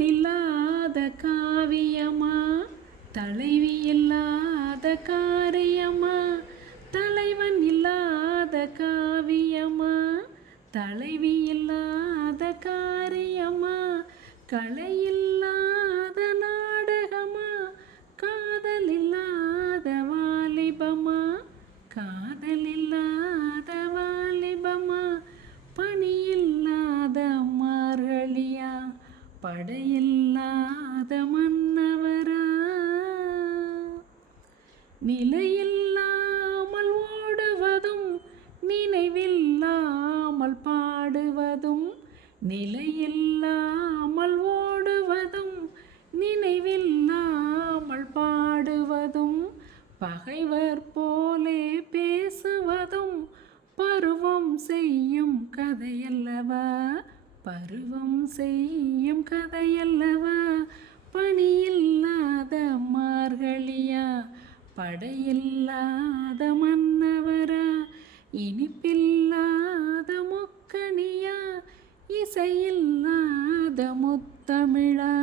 இல்லாத காவியமா, தலைவி இல்லாத காரியமா, தலைவன் இல்லாத காவியமா, தலைவி இல்லாத காரியமா, கலையில்லாத நாடகமா, காதல் இல்லாத வாலிபமா, காதல் இல்லாத வாலிபமா, பணியில்லாத மார்கழியா, படையில்லாத மன்னவரா, நிலையில்லாமல் ஓடுவதும் நினைவில்லாமல் பாடுவதும், நிலையில்லாமல் ஓடுவதும் நினைவில்லாமல் பாடுவதும், பகைவர் போலே பேசுவதும் பருவம் செய்யும் கதையல்லவா, பருவம் செய்யும் கதையல்லவா, பணியில்லாத மார்கழியா, படையில்லாத மன்னவரா, இனிப்பில்லாத முக்கணியா, இசையில்லாத முத்தமிழா.